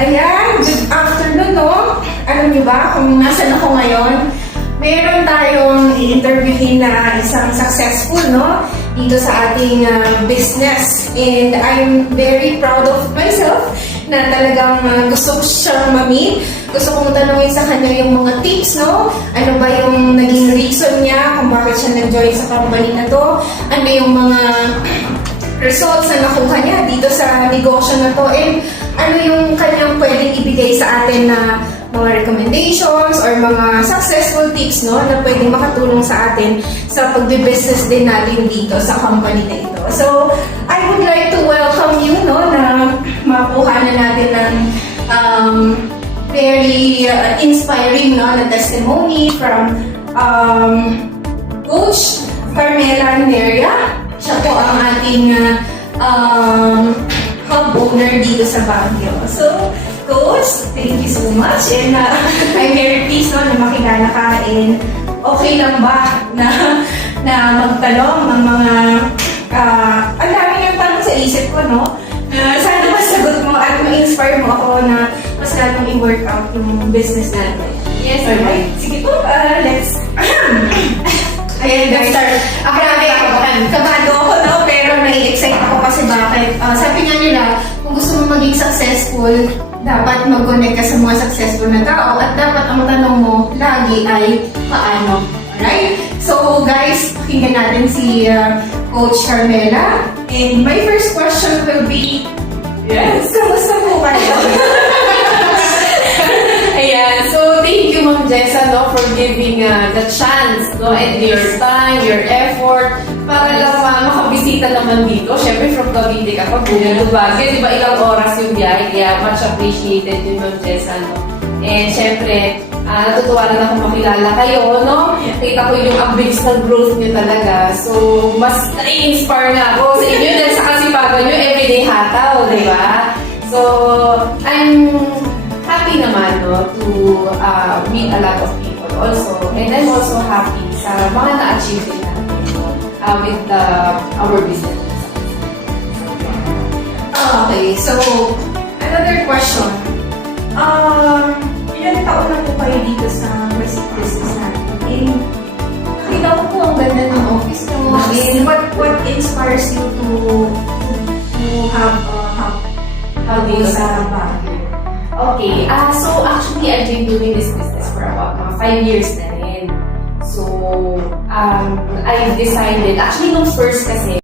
Ayan, good afternoon, no? Alam niyo ba kung nasan ako ngayon? Meron tayong i-interviewin na isang successful, no? Dito sa ating business. And I'm very proud of myself na talagang gusto ko siyang ma-meet. Gusto kong tanungin sa kanya yung mga tips, no? Ano ba yung naging reason niya kung bakit siya nag-join sa company na to? Ano yung mga results na nakuha niya dito sa negosyo na to? And ano yung kanyang pwedeng ibigay sa atin na mga recommendations or mga successful tips, no, na pwedeng makatulong sa atin sa pagbe-business din natin dito sa company na ito. So, I would like to welcome you, no, na makuha na natin ng very inspiring, no, na testimony from Coach Carmela Neria. Siya po ang ating hub owner dito sa Baguio. So, Coach, thank you so much. And I'm very pleased, no, na makilala ka. And okay lang ba na magtanong ng mga ang dami ng tanong sa isip ko, no? Sana masagot mo at ma-inspire mo ako na mas lalong i-work out yung business natin. Yes, Alright. Sige po, let's... Ayan guys, kabado ako, no? Pero nai-excite ako kasi bakit? Sabi nga nila, kung gusto mo maging successful, dapat mag-connect ka sa mga successful na tao at dapat ang tanong mo lagi ay paano. Alright? So guys, pakinggan natin si Coach Carmela. And my first question will be, yes, kamusta po kayo? Ayan, so thank you Ma'am Jessa, no, for giving the chance, no, and your time, your effort para lang makabisita naman dito. Siyempre from Cavite ka pa, Bulan to Baguio, di ba ilang oras yung biyahe, kaya much appreciated yun Ma'am Jessa, no. And siyempre, natutuwa rin ako makilala kayo, no. Kita ko yung abilis ng growth nyo talaga. So, mas na-inspire nga ako sa inyo dahil sa kasipagan nyo, everyday hataw, di ba? So, I'm happy naman, no, to meet a lot of people also. And I'm also happy sa mga na-achieve din natin, no, with our business. Okay, so another question. Ilang taon na po kayo dito sa business natin? And nakita ko po ang ganda ng office nyo. And what inspires you to have sa Baguio? Okay, so actually I've been doing this business for about 5 years na rin. So, I've decided, actually nung first kasi,